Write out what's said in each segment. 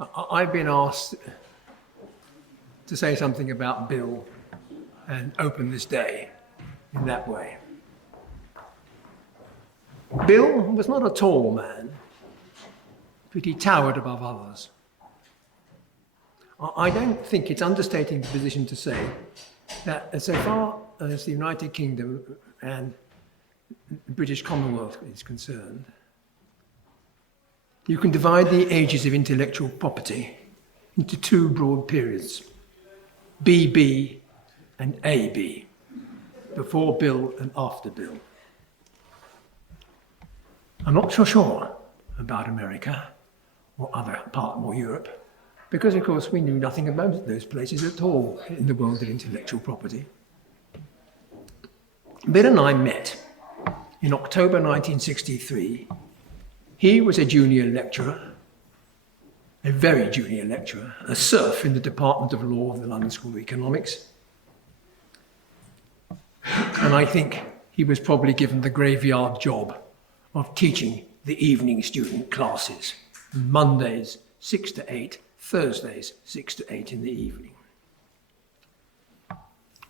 I've been asked to say something about Bill and open this day in that way. Bill was not a tall man, but he towered above others. I don't think it's understating the position to say that so far as the United Kingdom and the British Commonwealth is concerned, you can divide the ages of intellectual property into two broad periods, BB and AB, before Bill and after Bill. I'm not so sure about America or other part or Europe, because of course we knew nothing about those places at all in the world of intellectual property. Bill and I met in October 1963. He was a junior lecturer, a very junior lecturer, a serf in the Department of Law of the London School of Economics. And I think he was probably given the graveyard job of teaching the evening student classes, Mondays 6 to 8, Thursdays 6 to 8 in the evening.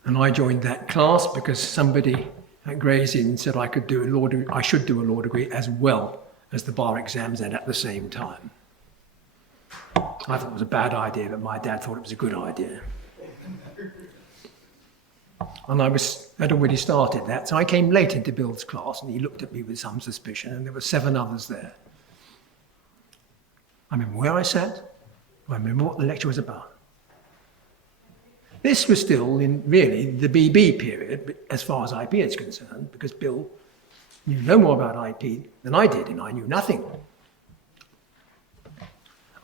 And I joined that class because somebody at Gray's Inn said I should do a law degree as well as the bar exams and at the same time. I thought it was a bad idea, but my dad thought it was a good idea. And I'd already started that, so I came late into Bill's class and he looked at me with some suspicion, and there were 7 others there. I remember where I sat, I remember what the lecture was about. This was still in really the BB period, as far as IP is concerned, because Bill knew no more about IP than I did, and I knew nothing.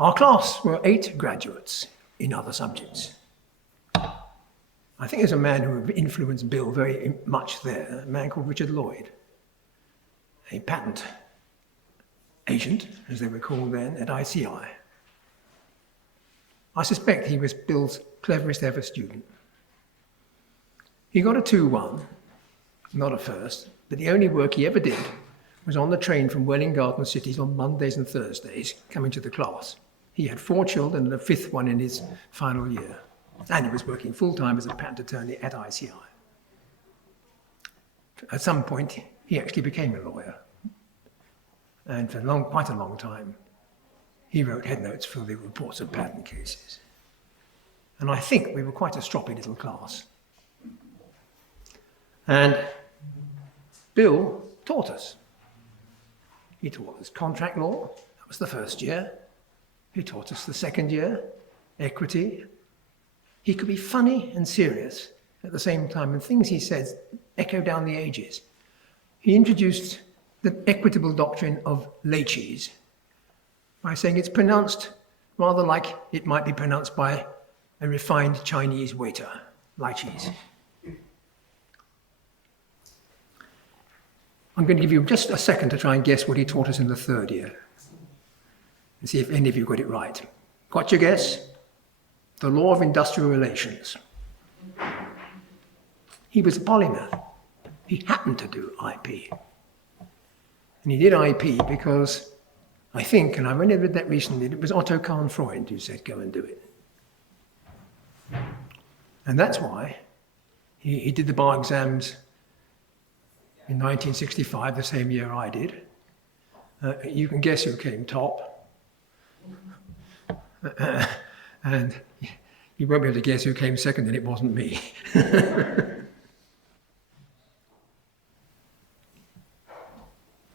Our class were 8 graduates in other subjects. I think there's a man who influenced Bill very much there, a man called Richard Lloyd, a patent agent, as they were called then, at ICI. I suspect he was Bill's cleverest ever student. He got a 2-1, not a first, but the only work he ever did was on the train from Welwyn Garden Cities on Mondays and Thursdays, coming to the class. He had 4 children and a 5th one in his final year. And he was working full-time as a patent attorney at ICI. At some point, he actually became a lawyer. And for quite a long time, he wrote headnotes for the reports of patent cases. And I think we were quite a stroppy little class. And Bill taught us. He taught us contract law, that was the first year. He taught us the second year, equity. He could be funny and serious at the same time, and things he said echo down the ages. He introduced the equitable doctrine of laches by saying it's pronounced rather like it might be pronounced by a refined Chinese waiter, laches. I'm going to give you just a second to try and guess what he taught us in the 3rd year and see if any of you got it right. Got your guess? The law of industrial relations. He was a polymath. He happened to do IP. And he did IP because I think, and I've only read that recently, it was Otto Kahn Freund who said, go and do it. And that's why he did the bar exams in 1965, the same year I did. You can guess who came top. And you won't be able to guess who came second, and it wasn't me.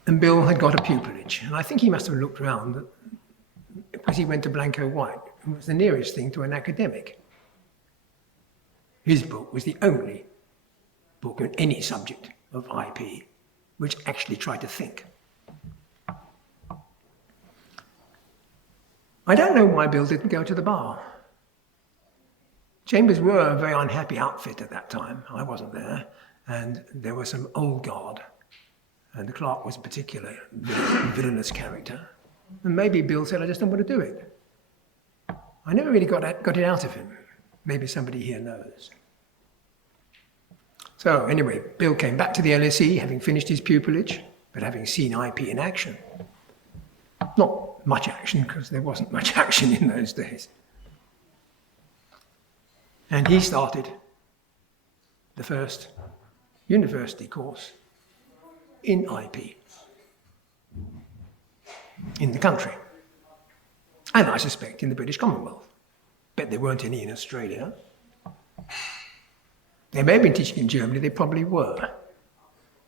And Bill had got a pupillage, and I think he must have looked around because he went to Blanco White, who was the nearest thing to an academic. His book was the only book on any subject of IP which actually tried to think. I don't know why Bill didn't go to the bar. Chambers were a very unhappy outfit at that time. I wasn't there, and there was some old guard, and the clerk was a particular villainous character. And maybe Bill said, I just don't want to do it. I never really got it out of him. Maybe somebody here knows. So anyway, Bill came back to the LSE, having finished his pupillage, but having seen IP in action. Not much action, because there wasn't much action in those days. And he started the first university course in IP in the country. And I suspect in the British Commonwealth. Bet there weren't any in Australia. They may have been teaching in Germany, they probably were.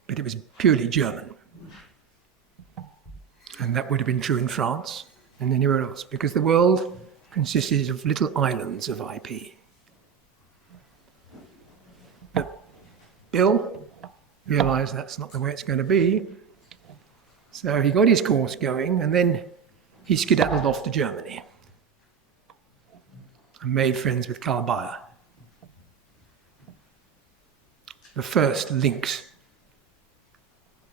But it was purely German. And that would have been true in France and anywhere else, because the world consisted of little islands of IP. But Bill realised that's not the way it's going to be. So he got his course going, and then he skedaddled off to Germany and made friends with Karl Bayer. The first links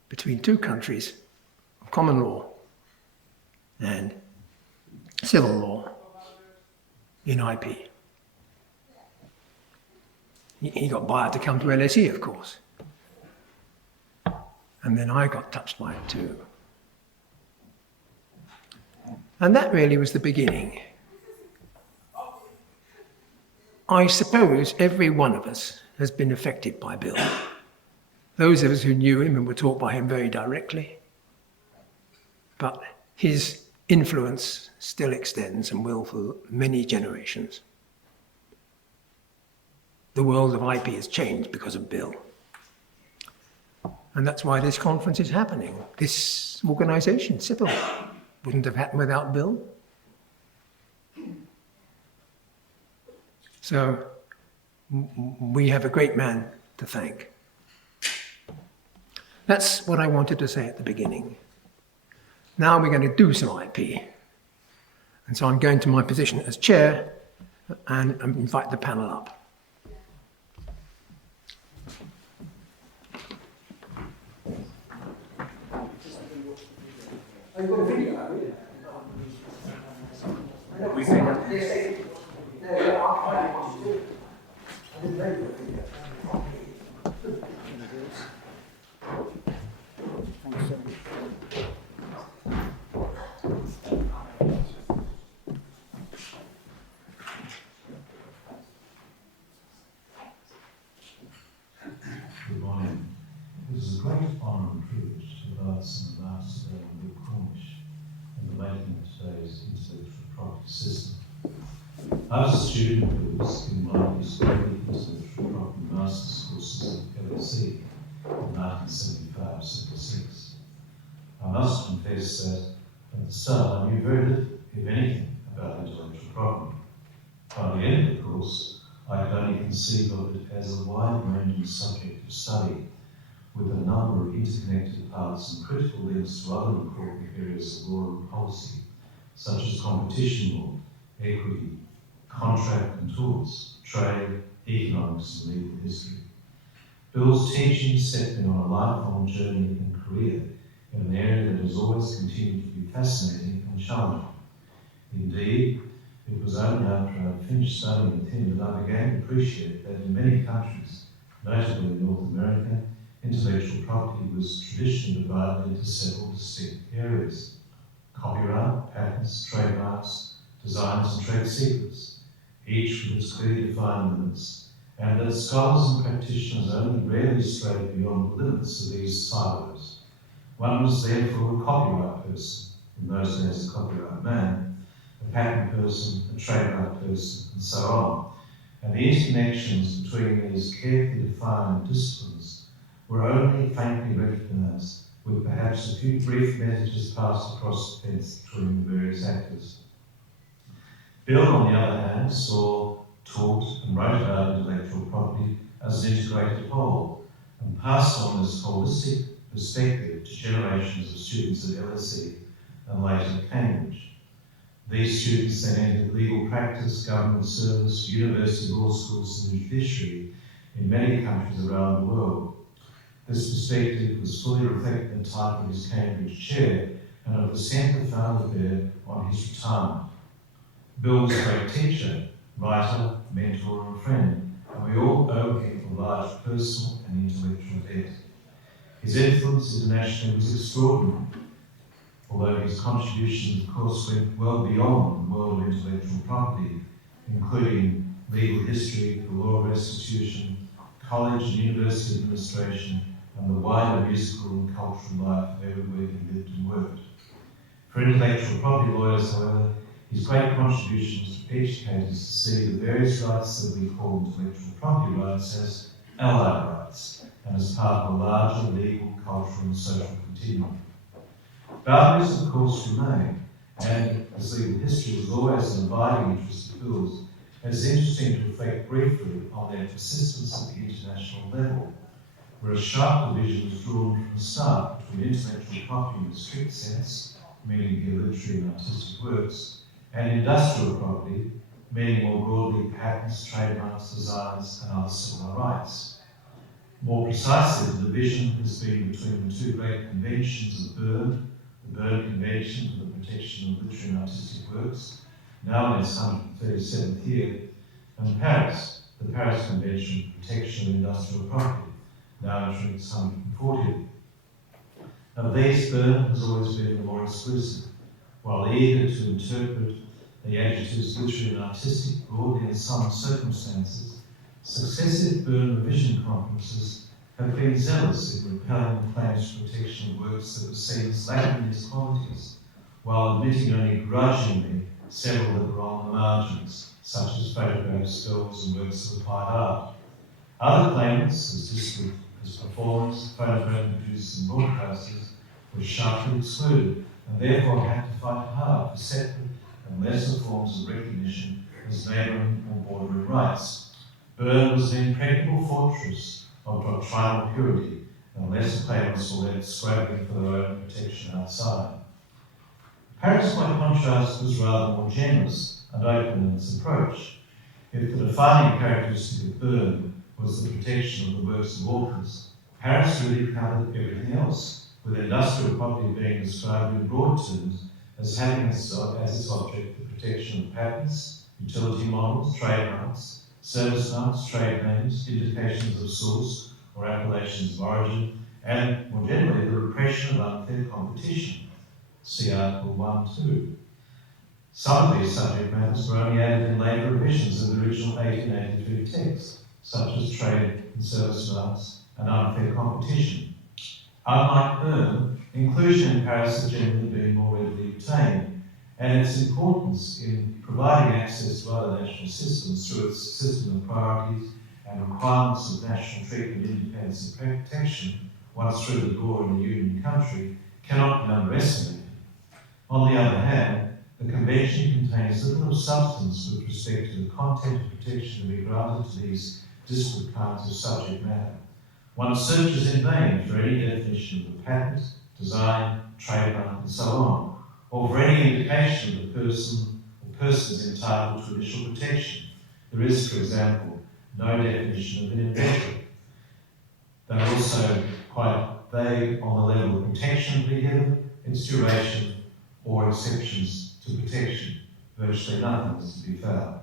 between two countries of common law and civil law in IP. He got Bayer to come to LSE, of course. And then I got touched by it too. And that really was the beginning. I suppose every one of us has been affected by Bill. Those of us who knew him and were taught by him very directly. But his influence still extends and will for many generations. The world of IP has changed because of Bill. And that's why this conference is happening. This organisation, CIPIL, wouldn't have happened without Bill. So we have a great man to thank. That's what I wanted to say at the beginning. Now we're going to do some IP. And so I'm going to my position as chair and invite the panel up. Good morning. It is a great honour and privilege to advise some remarks today on Cornish and the making of today's intellectual property system. I was a student who was in one of his early intellectual property master's courses at LSE in 1975-76. I must confess that at the start I knew very little, if anything, about intellectual property. By the end of the course, I could only conceive of it as a wide-ranging subject of study, with a number of interconnected parts and critical links to other important areas of law and policy, such as competition law, equity, contract and tools, trade, economics and legal history. Bill's teaching set me on a lifelong journey and career in an area that has always continued to be fascinating and challenging. Indeed, it was only after I had finished studying with him that I began to appreciate that in many countries, notably in North America, intellectual property was traditionally divided into several distinct areas: copyright, patents, trademarks, designs and trade secrets, each with its clearly defined limits, and that scholars and practitioners only rarely strayed beyond the limits of these silos. One was therefore a copyright person, in those days a copyright man, a patent person, a trademark person, and so on. And the interconnections between these carefully defined disciplines were only faintly recognised, with perhaps a few brief messages passed across the fence between the various actors. Bill, on the other hand, saw, taught, and wrote about intellectual property as an integrated whole, and passed on this holistic perspective to generations of students at LSE and later at Cambridge. These students then entered legal practice, government service, university law schools and the judiciary in many countries around the world. This perspective was fully reflected in the title of his Cambridge chair and of the centre founded there on his retirement. Bill was a great teacher, writer, mentor and friend, and we all owe him a large personal and intellectual debt. His influence internationally was extraordinary. although his contributions, of course, went well beyond the world of intellectual property, including legal history, the law of restitution, college and university administration, and the wider musical and cultural life of everywhere he lived and worked. For intellectual property lawyers, however, his great contribution was to educators to see the various rights that we call intellectual property rights as allied rights, and as part of a larger legal, cultural and social continuum. Boundaries, of course, remain, and as legal history was always an abiding interest of Bill's, it is interesting to reflect briefly on their persistence at the international level, where a sharp division was drawn from the start between intellectual property in the strict sense, meaning the literary and artistic works, and industrial property, meaning more broadly patents, trademarks, designs, and other similar rights. More precisely, the division has been between the two great conventions of Berne, the Berne Convention for the Protection of Literary and Artistic Works, now in its 137th year, and Paris, the Paris Convention for Protection of Industrial Property, now entering its 140th. Of these, Berne has always been the more exclusive, while eager to interpret the adjectives literary and artistic broadly in some circumstances, successive Berne revision conferences have been zealous in repelling claims for protection of works that were seen as lacking these qualities, while admitting only grudgingly several that were on the margins, such as photographs, films, and works of applied art. Other claimants, as disparate as performers, phonograph producers, and broadcasters, were sharply excluded, and therefore had to fight hard for separate and lesser forms of recognition as neighbouring or bordering rights. Berne was an impregnable fortress of doctrinal purity, and lesser claimants were left scrabbling for their own protection outside. Paris, by contrast, was rather more generous and open in its approach. If the defining characteristic of Berne was the protection of the works of authors, Paris really covered everything else, with industrial property being described in broad terms as having as its object the protection of patents, utility models, trademarks, service marks, trade names, indications of source or appellations of origin, and more generally the repression of unfair competition. See Article 1.2. Some of these subject matters were only added in later revisions of the original 1883 text, such as trade and service marks and unfair competition. Unlike Berne, inclusion in Paris has generally been more readily obtained, and its importance in providing access to other national systems through its system of priorities and requirements of national treatment, independence and protection, once through the door in a union country, cannot be underestimated. On the other hand, the Convention contains little of substance with respect to the content of protection to be granted to these disparate kinds of subject matter. One searches in vain for any definition of the patent, design, trademark, and so on, or for any indication of the person or persons entitled to initial protection. There is, for example, no definition of an inventor. They're also quite vague on the level of protection to be given, its duration, or exceptions to protection. Virtually nothing is to be found.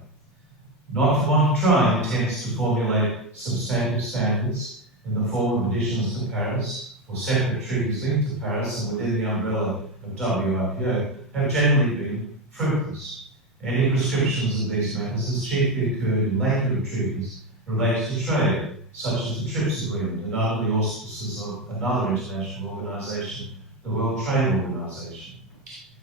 Not for want of trying attempts to formulate substantive standards in the form of additions to Paris or separate treaties linked to Paris and within the umbrella of WIPO have generally been fruitless. Any prescriptions of these matters has chiefly occurred in later treaties related to trade, such as the TRIPS Agreement and under the auspices of another international organisation, the World Trade Organisation.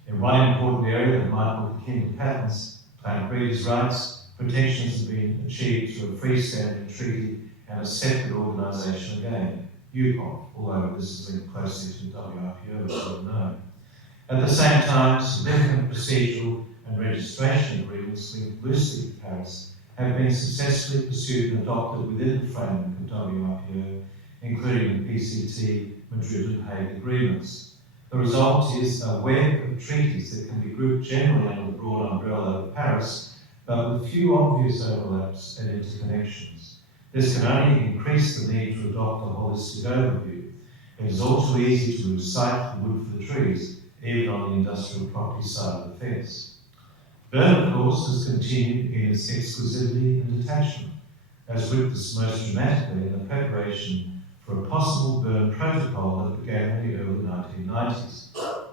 In one important area that might look akin to patents, plant breeders' rights, protections have been achieved through a freestanding treaty and a separate organisation again, UPOC, although this is linked closely to WIPO, as well known. At the same time, significant procedural and registration agreements linked loosely to Paris have been successfully pursued and adopted within the framework of WIPO, including the PCT, Madrid and Hague agreements. The result is a web of treaties that can be grouped generally under the broad umbrella of Paris, but with few obvious overlaps and interconnections. This can only increase the need to adopt a holistic overview. It is all too easy to lose sight of the wood for the trees, even on the industrial property side of the fence. Berne, of course, has continued in its exclusivity and detachment, as witnessed most dramatically in the preparation for a possible Berne Protocol that began in the early 1990s.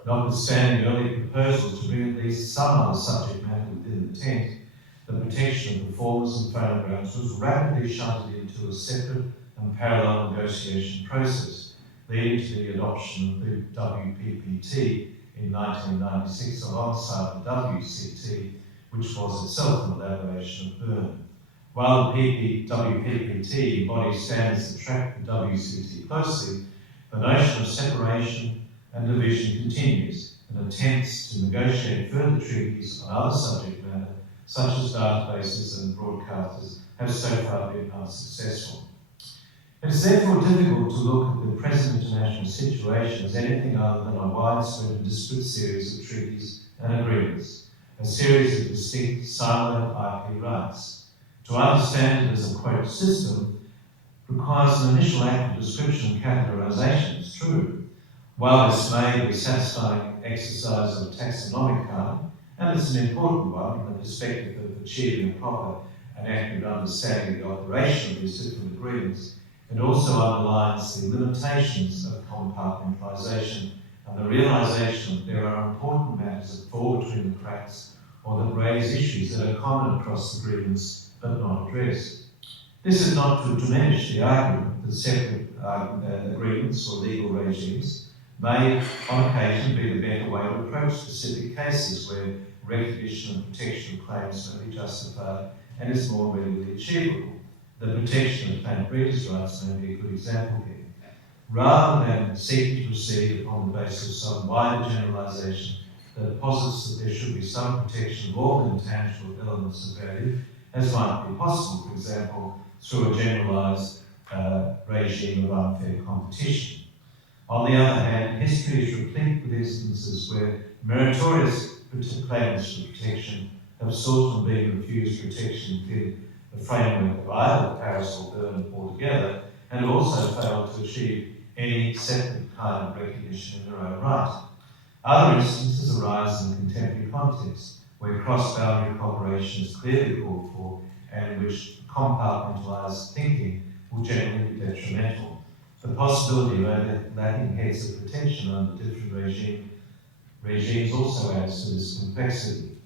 Notwithstanding early proposals to bring at least some other subject matter within the tent, the protection of performers and fairgrounds was rapidly shunted into a separate and parallel negotiation process, leading to the adoption of the WPPT in 1996 alongside the WCT, which was itself an elaboration of Berne. While the WPPT embodies standards that track the WCT closely, the notion of separation and division continues, and attempts to negotiate further treaties on other subject matter, such as databases and broadcasters, have so far been unsuccessful. It is therefore difficult to look at the present international situation as anything other than a widespread and disparate series of treaties and agreements, a series of distinct siloed IP rights. To understand it as a quote system requires an initial act of description and categorization, it's true. While this may be a satisfying exercise of taxonomic kind, and it's an important one from the perspective of achieving a proper and accurate understanding of the operation of these different agreements, it also underlines the limitations of compartmentalisation and the realisation that there are important matters that fall between the cracks or that raise issues that are common across agreements but not addressed. This is not to diminish the argument that separate agreements or legal regimes may on occasion be the better way to approach specific cases where recognition and protection of claims may be justified and is more readily achievable. The protection of plant breeders' rights may be a good example here. Rather than seeking to proceed upon the basis of some wider generalisation that posits that there should be some protection of all intangible elements of value, as might be possible, for example, through a generalised regime of unfair competition. On the other hand, history is replete with instances where meritorious claimants for protection have sought and been refused protection within the framework of either Paris or Berne altogether, and have also failed to achieve any separate kind of recognition in their own right. Other instances arise in contemporary context, where cross-boundary cooperation is clearly called for, and in which compartmentalised thinking will generally be detrimental. The possibility of overlapping heads of protection under different regimes also adds to this complexity.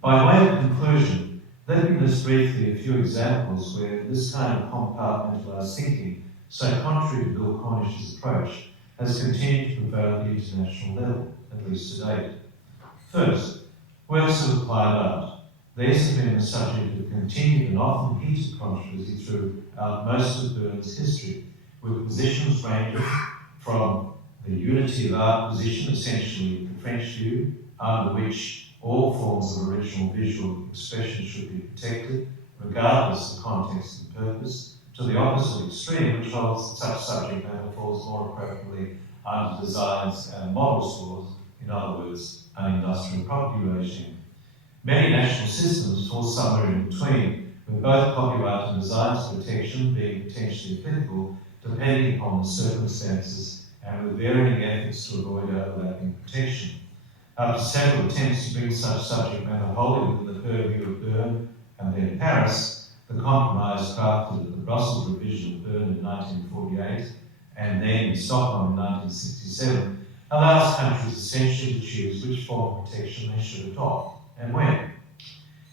By way of conclusion, let me list briefly a few examples where this kind of compartmentalised thinking, so contrary to Bill Cornish's approach, has continued to prevail at the international level, at least to date. First, works of applied art. These have been the subject of continued and often heated controversy throughout most of Berne's history, with positions ranging from the unity of art position, essentially the French view, under which all forms of original visual expression should be protected, regardless of context and purpose, to the opposite extreme, which holds that such subject matter falls more appropriately under designs and models laws, in other words, an industrial property regime. Many national systems fall somewhere in between, with both copyright and designs protection being potentially applicable depending upon the circumstances and with varying efforts to avoid overlapping protection. After several attempts to bring such subject matter wholly within the purview of Berne and then Paris, the compromise crafted at the Brussels revision of Berne in 1948 and then in Stockholm in 1967 allows countries essentially to choose which form of protection they should adopt and when.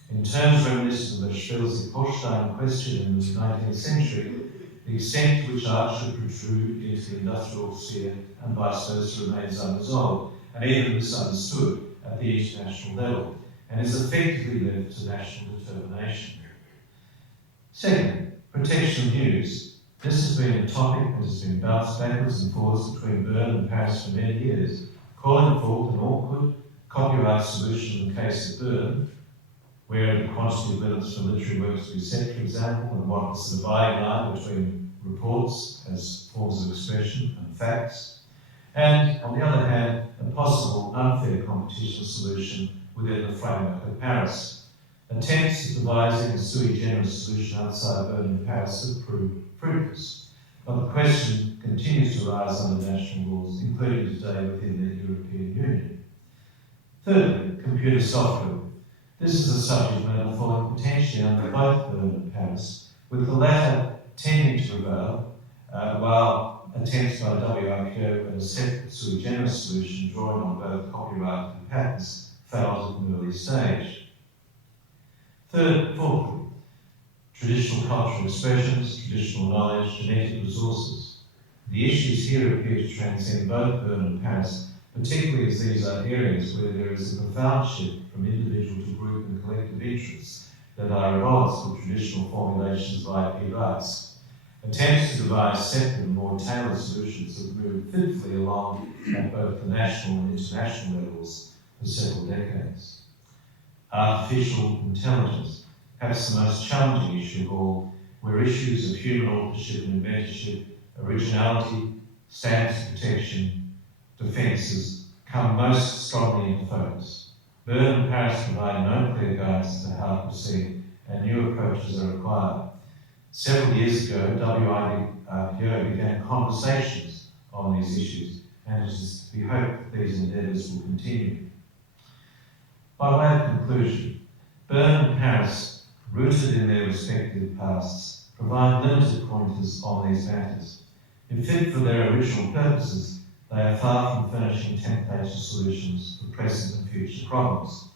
In terms reminiscent of the Schleswig-Holstein question in the 19th century, the extent to which art should protrude into the industrial sphere and vice versa remains unresolved and even misunderstood at the international level, and is effectively left to national determination. Second, protection of news. This has been a topic that has been bounced backwards and forwards between Berne and Paris for many years, calling forth an awkward copyright solution in the case of Berne, where the quantity of limits for literary works to be set, for example, and what is the dividing line between reports as forms of expression and facts, and on the other hand, a possible unfair competition solution within the framework of Paris. Attempts at devising a sui generis solution outside Berne and Paris have proved fruitless, but the question continues to rise under national laws, including today within the European Union. Thirdly, computer software. This is a subject matter falling potentially under both Berne and Paris, with the latter tending to prevail, while attempts by WIPO at a separate sui generis solution drawing on both copyright and patents failed at an early stage. Fourthly, traditional cultural expressions, traditional knowledge, genetic resources. The issues here appear to transcend both Bern and Paris, particularly as these are areas where there is a profound shift from individual to group and collective interests that are at odds with traditional formulations of IP rights. Attempts to devise separate and more tailored solutions have moved fitfully along at both the national and international levels for several decades. Artificial intelligence, perhaps the most challenging issue of all, where issues of human authorship and inventorship, originality, standards of protection, defences, come most strongly into focus. Bern and Paris provide no clear guidance as to how to proceed, and new approaches are required. Several years ago, WIPO began conversations on these issues, and it is to be hoped that these endeavours will continue. By way of conclusion, Bern and Paris, rooted in their respective pasts, provide limited pointers on these matters. If fit for their original purposes, they are far from furnishing templates or solutions for present and future problems.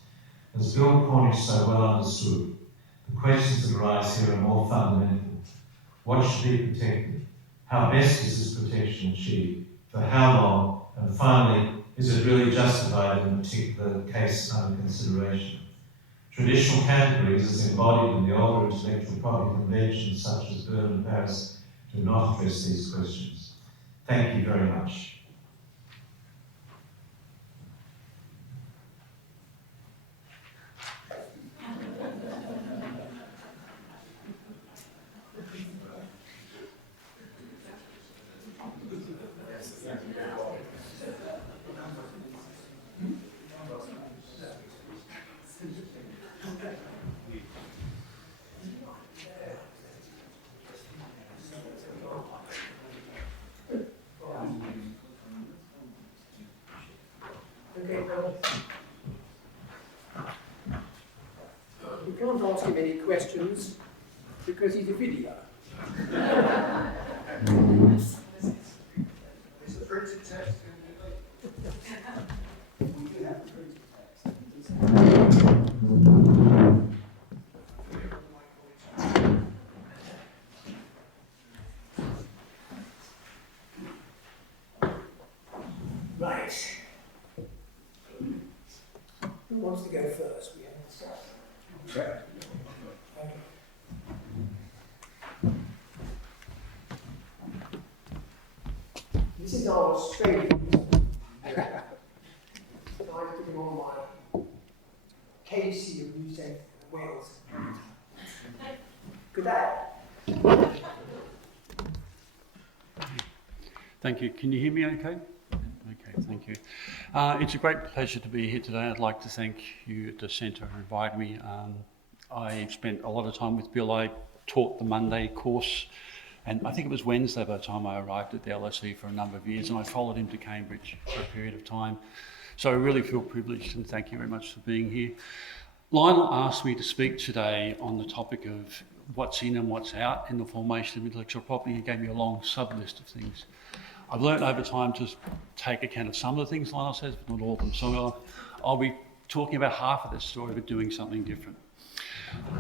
As Bill Cornish so well understood, the questions that arise here are more fundamental. What should be protected? How best is this protection achieved? For how long? And finally, is it really justified in a particular case under consideration? Traditional categories as embodied in the older intellectual property conventions such as Bern and Paris do not address these questions. Thank you very much. We can't ask him any questions because he's a video. Is the printed text we do have the printed Right. Who wants to go first? We haven't discussed. Okay. This is our Australian. I put him on my KC of New South Wales. Good day. Thank you. Can you hear me okay? Okay, thank you. It's a great pleasure to be here today. I'd like to thank you at the Centre for inviting me. I spent a lot of time with Bill. I taught the Monday course, and I think it was Wednesday by the time I arrived at the LSE for a number of years, and I followed him to Cambridge for a period of time. So I really feel privileged, and thank you very much for being here. Lionel asked me to speak today on the topic of what's in and what's out in the formation of intellectual property. He gave me a long sub-list of things. I've learned over time to take account of some of the things Lionel says, but not all of them. So I'll be talking about half of this story, but doing something different.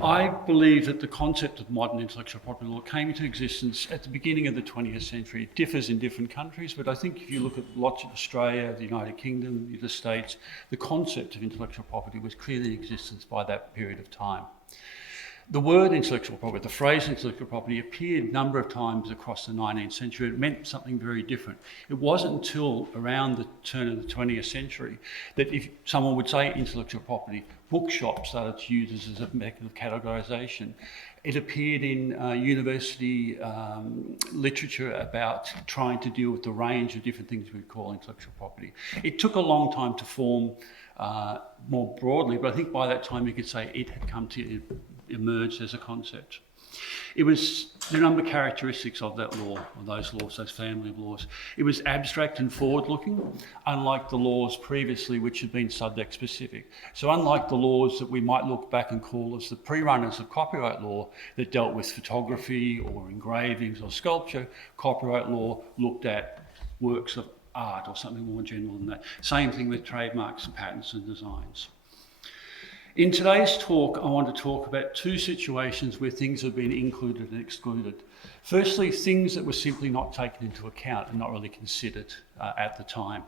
I believe that the concept of modern intellectual property law came into existence at the beginning of the 20th century. It differs in different countries, but I think if you look at lots of Australia, the United Kingdom, the States, the concept of intellectual property was clearly in existence by that period of time. The word intellectual property, the phrase intellectual property, appeared a number of times across the 19th century. It meant something very different. It wasn't until around the turn of the 20th century that if someone would say intellectual property, bookshops started to use this as a method of categorisation. It appeared in university literature about trying to deal with the range of different things we call intellectual property. It took a long time to form more broadly, but I think by that time you could say it had come to emerge as a concept. It was the number of characteristics of that law, or those laws, those family of laws. It was abstract and forward-looking, unlike the laws previously which had been subject-specific. So unlike the laws that we might look back and call as the pre-runners of copyright law that dealt with photography or engravings or sculpture, copyright law looked at works of art or something more general than that. Same thing with trademarks and patents and designs. In today's talk, I want to talk about two situations where things have been included and excluded. Firstly, things that were simply not taken into account and not really considered at the time.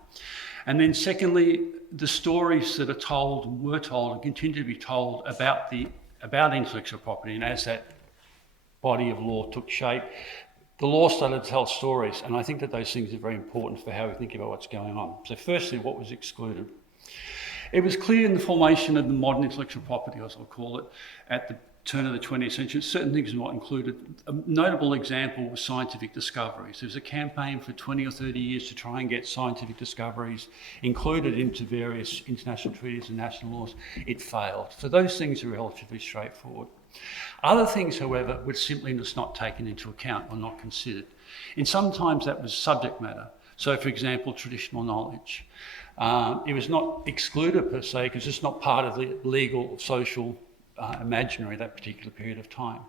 And then secondly, the stories that are told and were told and continue to be told about intellectual property. And as that body of law took shape, the law started to tell stories. And I think that those things are very important for how we think about what's going on. So firstly, what was excluded? It was clear in the formation of the modern intellectual property, as I'll call it, at the turn of the 20th century, certain things were not included. A notable example was scientific discoveries. There was a campaign for 20 or 30 years to try and get scientific discoveries included into various international treaties and national laws. It failed. So those things are relatively straightforward. Other things, however, were simply just not taken into account or not considered. And sometimes that was subject matter. So, for example, traditional knowledge. It was not excluded per se because it's not part of the legal, social, imaginary that particular period of time.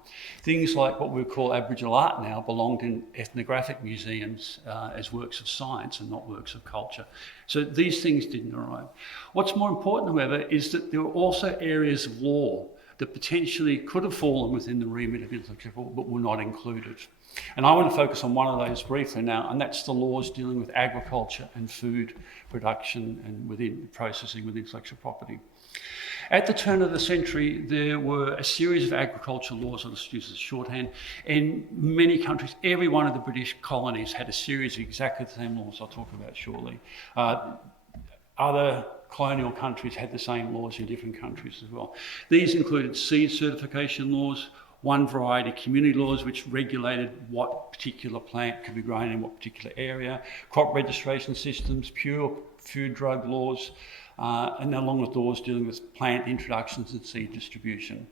Things like what we would call Aboriginal art now belonged in ethnographic museums as works of science and not works of culture. So these things didn't arrive. What's more important, however, is that there were also areas of law that potentially could have fallen within the remit of intellectual property but were not included. And I want to focus on one of those briefly now, and that's the laws dealing with agriculture and food production and within processing with intellectual property. At the turn of the century, there were a series of agricultural laws, I'll just use as shorthand. In many countries, every one of the British colonies had a series of exactly the same laws I'll talk about shortly. Other colonial countries had the same laws in different countries as well. These included seed certification laws, one variety community laws which regulated what particular plant could be grown in what particular area, crop registration systems, pure food drug laws, and along with laws dealing with plant introductions and seed distribution.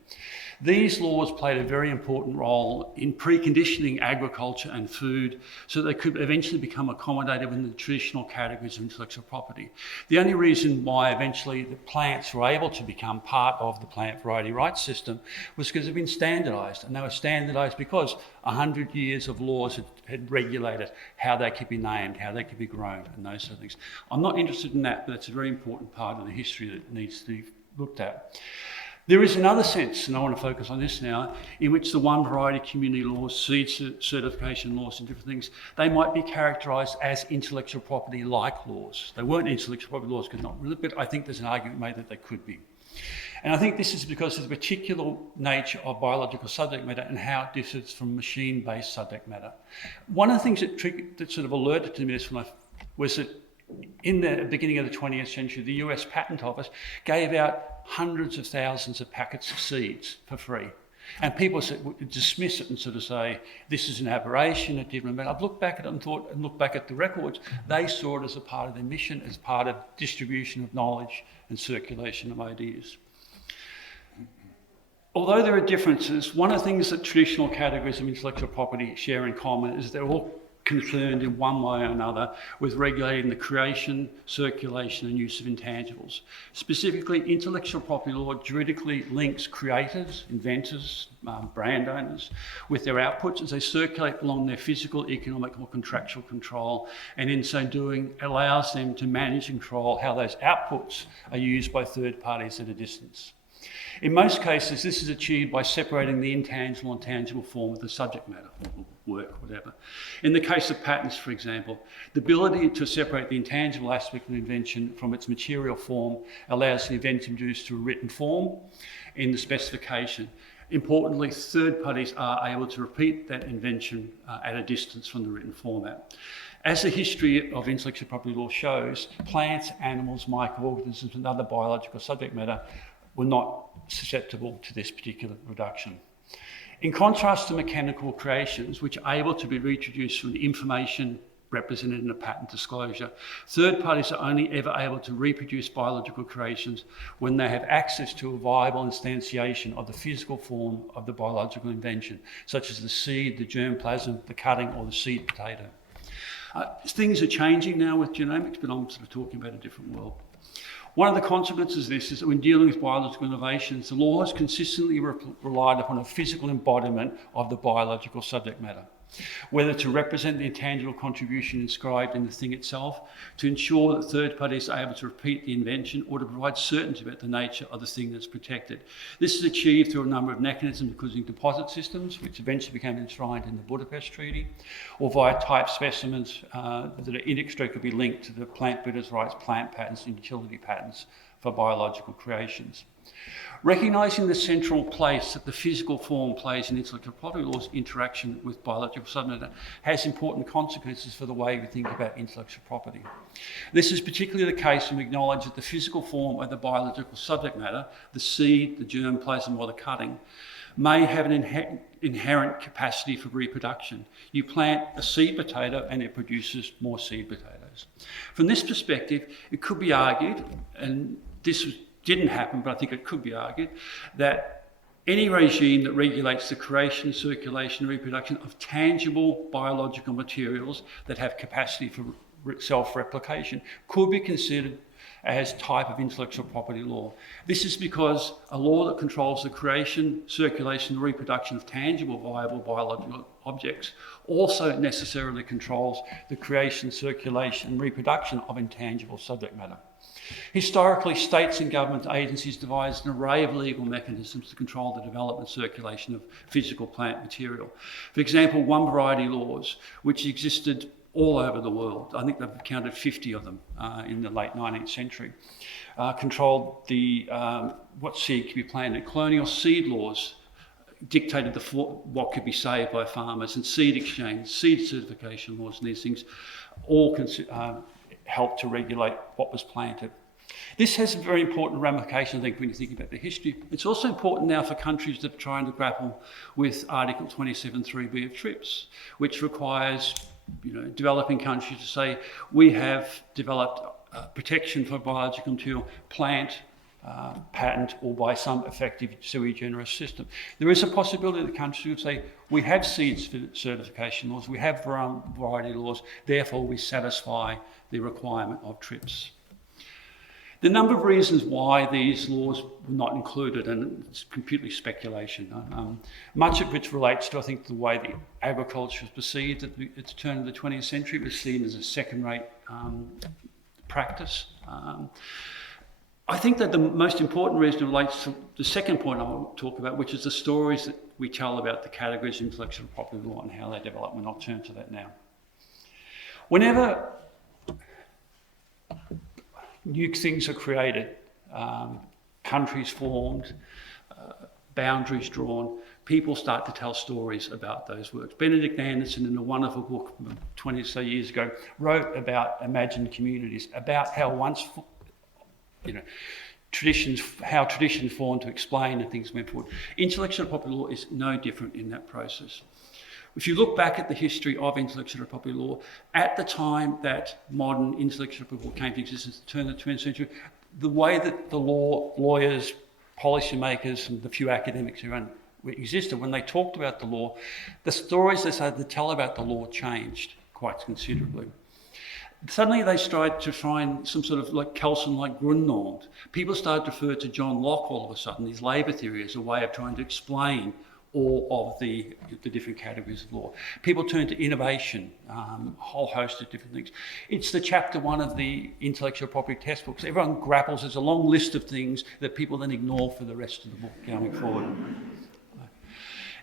These laws played a very important role in preconditioning agriculture and food so they could eventually become accommodated within the traditional categories of intellectual property. The only reason why eventually the plants were able to become part of the plant variety rights system was because they've been standardised, and they were standardised because 100 years of laws had regulated how they could be named, how they could be grown, and those sort of things. I'm not interested in that, but it's a very important part of the history that needs to be looked at. There is another sense, and I want to focus on this now, in which the one variety community laws, seed certification laws and different things, they might be characterised as intellectual property-like laws. They weren't intellectual property laws, because not really, but I think there's an argument made that they could be. And I think this is because of the particular nature of biological subject matter and how it differs from machine-based subject matter. One of the things that sort of alerted to me this was that in the beginning of the 20th century, the US Patent Office gave out hundreds of thousands of packets of seeds for free. And people would dismiss it and sort of say, this is an aberration, it didn't. But I've looked back at it and looked back at the records, they saw it as a part of their mission, as part of distribution of knowledge and circulation of ideas. Although there are differences, one of the things that traditional categories of intellectual property share in common is they're all concerned in one way or another with regulating the creation, circulation and use of intangibles. Specifically, intellectual property law juridically links creators, inventors, brand owners with their outputs as they circulate along their physical, economic or contractual control, and in so doing allows them to manage and control how those outputs are used by third parties at a distance. In most cases, this is achieved by separating the intangible and tangible form of the subject matter, work, whatever. In the case of patents, for example, the ability to separate the intangible aspect of an invention from its material form allows the invention to be used to a written form in the specification. Importantly, third parties are able to repeat that invention at a distance from the written format. As the history of intellectual property law shows, plants, animals, microorganisms and other biological subject matter were not susceptible to this particular reduction. In contrast to mechanical creations, which are able to be reproduced from the information represented in a patent disclosure. Third parties are only ever able to reproduce biological creations when they have access to a viable instantiation of the physical form of the biological invention, such as the seed, the germplasm, the cutting, or the seed potato. Things are changing now with genomics, but I'm sort of talking about a different world. One of the consequences of this is that when dealing with biological innovations, the law has consistently relied upon a physical embodiment of the biological subject matter, whether to represent the intangible contribution inscribed in the thing itself, to ensure that third parties are able to repeat the invention, or to provide certainty about the nature of the thing that's protected. This is achieved through a number of mechanisms, including deposit systems, which eventually became enshrined in the Budapest Treaty, or via type specimens that are inextricably linked to the plant breeders' rights, plant patents, and utility patents for biological creations. Recognising the central place that the physical form plays in intellectual property law's interaction with biological subject matter has important consequences for the way we think about intellectual property. This is particularly the case when we acknowledge that the physical form of the biological subject matter, the seed, the germplasm, or the cutting, may have an inherent capacity for reproduction. You plant a seed potato and it produces more seed potatoes. From this perspective, it could be argued, and this didn't happen, but I think it could be argued, that any regime that regulates the creation, circulation, and reproduction of tangible biological materials that have capacity for self-replication could be considered as type of intellectual property law. This is because a law that controls the creation, circulation, and reproduction of tangible, viable biological objects also necessarily controls the creation, circulation, and reproduction of intangible subject matter. Historically, states and government agencies devised an array of legal mechanisms to control the development and circulation of physical plant material. For example, one variety laws, which existed all over the world, I think they've counted 50 of them in the late 19th century, controlled what seed could be planted. Colonial seed laws dictated what could be saved by farmers, and seed exchange, seed certification laws, and these things all helped to regulate what was planted. This has very important ramifications, I think, when you think about the history. It's also important now for countries that are trying to grapple with Article 27.3b of TRIPS, which requires developing countries to say, we have developed protection for biological material, plant, patent, or by some effective sui generis system. There is a possibility that countries would say, we have seed certification laws, we have variety laws, therefore we satisfy the requirement of TRIPS. The number of reasons why these laws were not included, and it's completely speculation, much of which relates to, I think, the way the agriculture was perceived at the turn of the 20th century. It was seen as a second-rate practice. I think that the most important reason relates to the second point I want to talk about, which is the stories that we tell about the categories of intellectual property law and how they develop, and I'll turn to that now. Whenever new things are created, countries formed, boundaries drawn, people start to tell stories about those works. Benedict Anderson, in a wonderful book 20 or so years ago, wrote about imagined communities, about how once, traditions formed to explain and things went forward. Intellectual property law is no different in that process. If you look back at the history of intellectual property law, at the time that modern intellectual property law came to existence at the turn of the 20th century, the way that the lawyers, policymakers, and the few academics who existed, when they talked about the law, the stories they started to tell about the law changed quite considerably. Suddenly they started to find some sort of like Kelsen-like Grundnorm. People started to refer to John Locke all of a sudden, his labour theory, as a way of trying to explain all of the different categories of law. People turn to innovation, a whole host of different things. It's the chapter 1 of the intellectual property textbooks. Everyone grapples, there's a long list of things that people then ignore for the rest of the book going forward.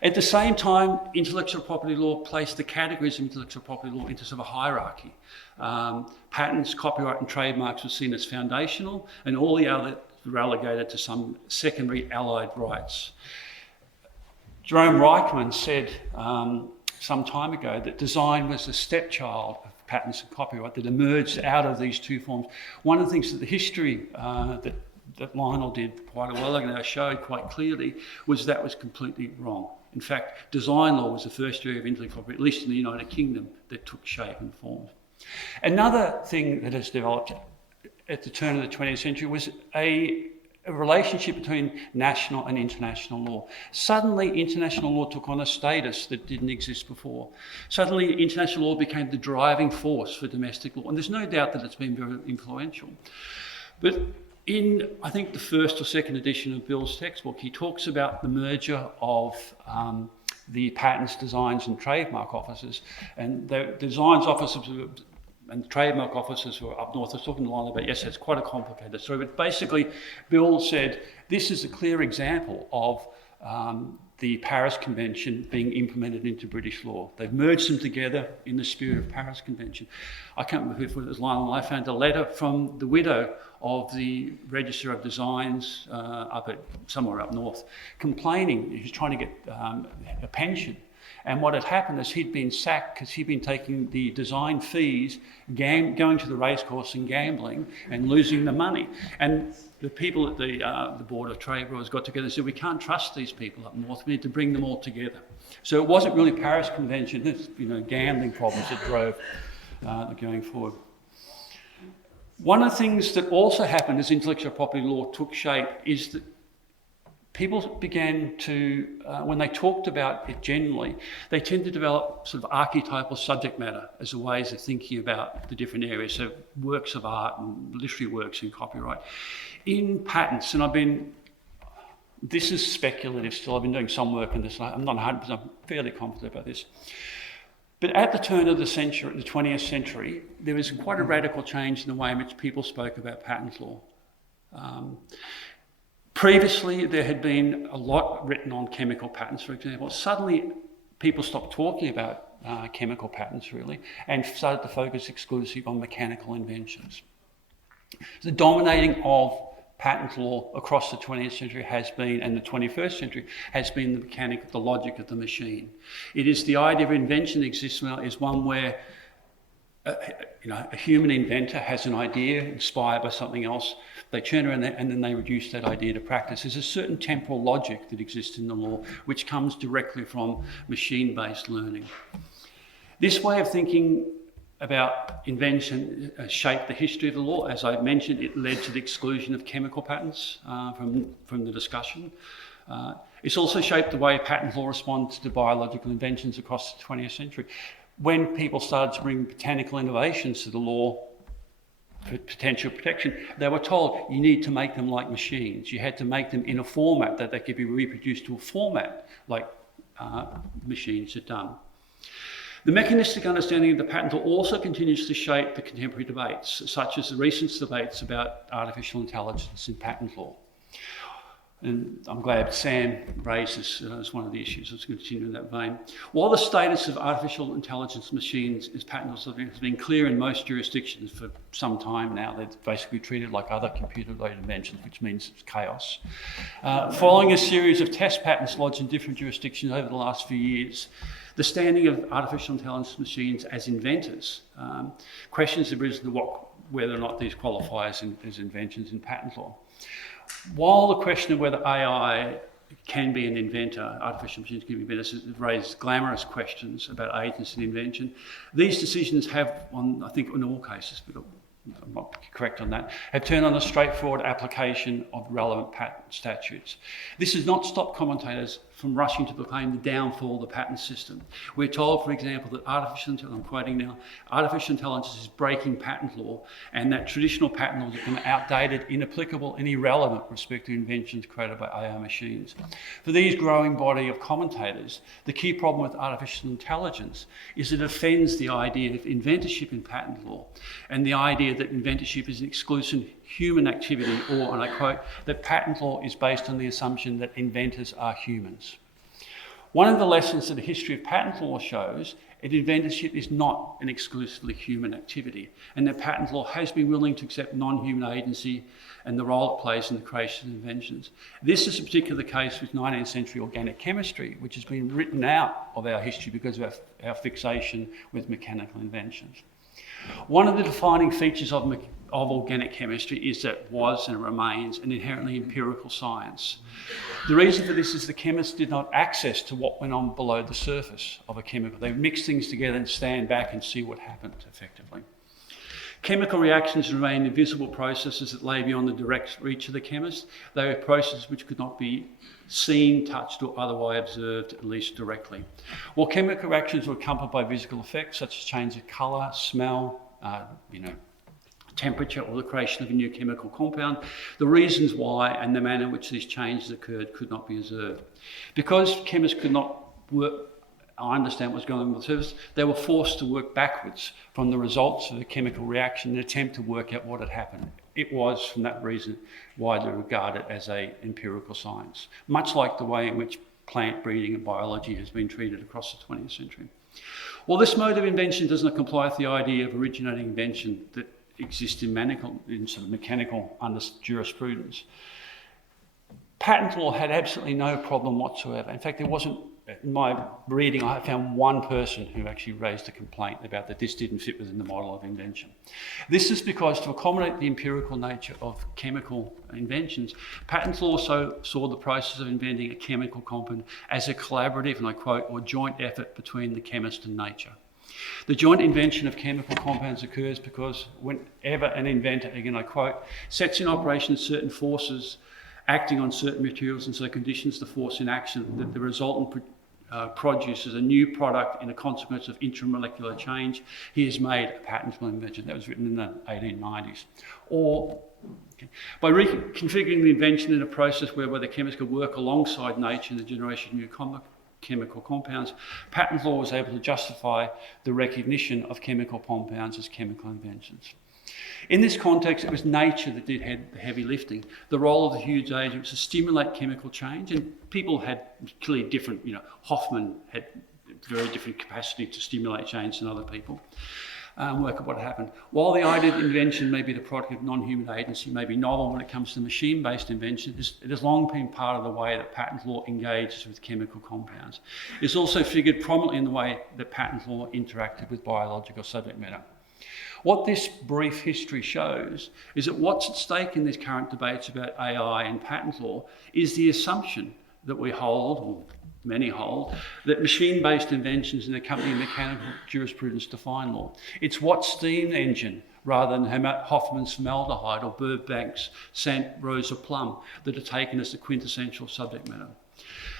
At the same time, intellectual property law placed the categories of intellectual property law into sort of a hierarchy. Patents, copyright and trademarks were seen as foundational, and all the others were relegated to some secondary allied rights. Jerome Reichman said some time ago that design was the stepchild of patents and copyright that emerged out of these two forms. One of the things that the history that Lionel did quite a while ago showed quite clearly was that was completely wrong. In fact, design law was the first area of intellectual property, at least in the United Kingdom, that took shape and form. Another thing that has developed at the turn of the 20th century was a relationship between national and international law. Suddenly, international law took on a status that didn't exist before. Suddenly, international law became the driving force for domestic law, and there's no doubt that it's been very influential. But in, I think, the first or second edition of Bill's textbook, he talks about the merger of the patents, designs and trademark offices. And the designs offices and trademark offices were up north. I was talking to Lionel about, yes, it's quite a complicated story. But basically, Bill said, this is a clear example of the Paris Convention being implemented into British law. They've merged them together in the spirit of Paris Convention. I can't remember if it was Lionel. I found a letter from the widow of the Register of Designs somewhere up north, complaining he was trying to get a pension. And what had happened is he'd been sacked because he'd been taking the design fees, going to the racecourse and gambling and losing the money. And the people at the Board of Trade Bureaus got together and said, we can't trust these people up north, we need to bring them all together. So it wasn't really Paris Convention, it's gambling problems that drove going forward. One of the things that also happened as intellectual property law took shape is that people began to, when they talked about it generally, they tend to develop sort of archetypal subject matter as a ways of thinking about the different areas, so works of art and literary works and copyright. In patents, and this is speculative still, I've been doing some work on this, I'm not 100%, I'm fairly confident about this. But at the turn of the century, the 20th century, there was quite a radical change in the way in which people spoke about patent law. Previously, there had been a lot written on chemical patents, for example. Suddenly, people stopped talking about chemical patents, really, and started to focus exclusively on mechanical inventions. The dominating of patent law across the 20th century has been, and the 21st century, has been the logic of the machine. It is the idea of invention that exists now is one where a human inventor has an idea inspired by something else. They turn around and then they reduce that idea to practice. There's a certain temporal logic that exists in the law which comes directly from machine-based learning. This way of thinking about invention shaped the history of the law. As I mentioned, it led to the exclusion of chemical patents from the discussion. It's also shaped the way patent law responds to biological inventions across the 20th century. When people started to bring botanical innovations to the law for potential protection, they were told you need to make them like machines. You had to make them in a format that they could be reproduced to a format like machines had done. The mechanistic understanding of the patent law also continues to shape the contemporary debates, such as the recent debates about artificial intelligence in patent law. And I'm glad Sam raised this as one of the issues. Let's continue in that vein. While the status of artificial intelligence machines as patent law has been clear in most jurisdictions for some time now, they're basically treated like other computer-related inventions, which means it's chaos. Following a series of test patents lodged in different jurisdictions over the last few years, the standing of artificial intelligence machines as inventors, questions have risen to whether or not these qualify as inventions in patent law. While the question of whether AI can be an inventor, artificial machines can be inventors, has raised glamorous questions about agency and invention, these decisions have, I think in all cases, but I'm not correct on that, have turned on a straightforward application of relevant patent statutes. This has not stopped commentators from rushing to proclaim the downfall of the patent system. We're told, for example, that I'm quoting now, artificial intelligence is breaking patent law, and that traditional patent laws have become outdated, inapplicable, and irrelevant with respect to inventions created by AI machines. For these growing body of commentators, the key problem with artificial intelligence is it offends the idea of inventorship in patent law, and the idea that inventorship is an exclusive human activity, or, and I quote, that patent law is based on the assumption that inventors are humans. One of the lessons that the history of patent law shows is that inventorship is not an exclusively human activity, and that patent law has been willing to accept non-human agency and the role it plays in the creation of inventions. This is a particular case with 19th century organic chemistry, which has been written out of our history because of our fixation with mechanical inventions. One of the defining features of organic chemistry is that it was and remains an inherently empirical science. The reason for this is the chemists did not access to what went on below the surface of a chemical. They mix things together and stand back and see what happened effectively. Chemical reactions remain invisible processes that lay beyond the direct reach of the chemist. They are processes which could not be seen, touched, or otherwise observed, at least directly. While chemical reactions were accompanied by physical effects such as change of colour, smell, temperature, or the creation of a new chemical compound, the reasons why and the manner in which these changes occurred could not be observed. Because chemists could not understand what's going on with the surface, they were forced to work backwards from the results of the chemical reaction in an attempt to work out what had happened. It was, from that reason, widely regarded as an empirical science, much like the way in which plant breeding and biology has been treated across the 20th century. While this mode of invention does not comply with the idea of originating invention that exists in sort of mechanical jurisprudence, patent law had absolutely no problem whatsoever. In fact, there wasn't, in my reading, I found one person who actually raised a complaint about that this didn't fit within the model of invention. This is because to accommodate the empirical nature of chemical inventions, patent law also saw the process of inventing a chemical compound as a collaborative, and I quote, or joint effort between the chemist and nature. The joint invention of chemical compounds occurs because whenever an inventor, again I quote, sets in operation certain forces acting on certain materials and so conditions the force in action that the resultant produces a new product in a consequence of intramolecular change, he has made a patentable invention. That was written in the 1890s. Or by reconfiguring the invention in a process whereby the chemist could work alongside nature in the generation of new chemical compounds, patent law was able to justify the recognition of chemical compounds as chemical inventions. In this context, it was nature that did the heavy lifting. The role of the Hughes agent was to stimulate chemical change, and people had clearly different, Hoffman had very different capacity to stimulate change than other people. Work at what happened. While the idea of invention may be the product of non-human agency, may be novel when it comes to machine-based invention, it has long been part of the way that patent law engages with chemical compounds. It's also figured prominently in the way that patent law interacted with biological subject matter. What this brief history shows is that what's at stake in these current debates about AI and patent law is the assumption that we hold, or many hold, that machine-based inventions and accompanying mechanical jurisprudence define law. It's what steam engine, rather than Hoffman's formaldehyde or Burbank's St. Rosa plum, that are taken as the quintessential subject matter.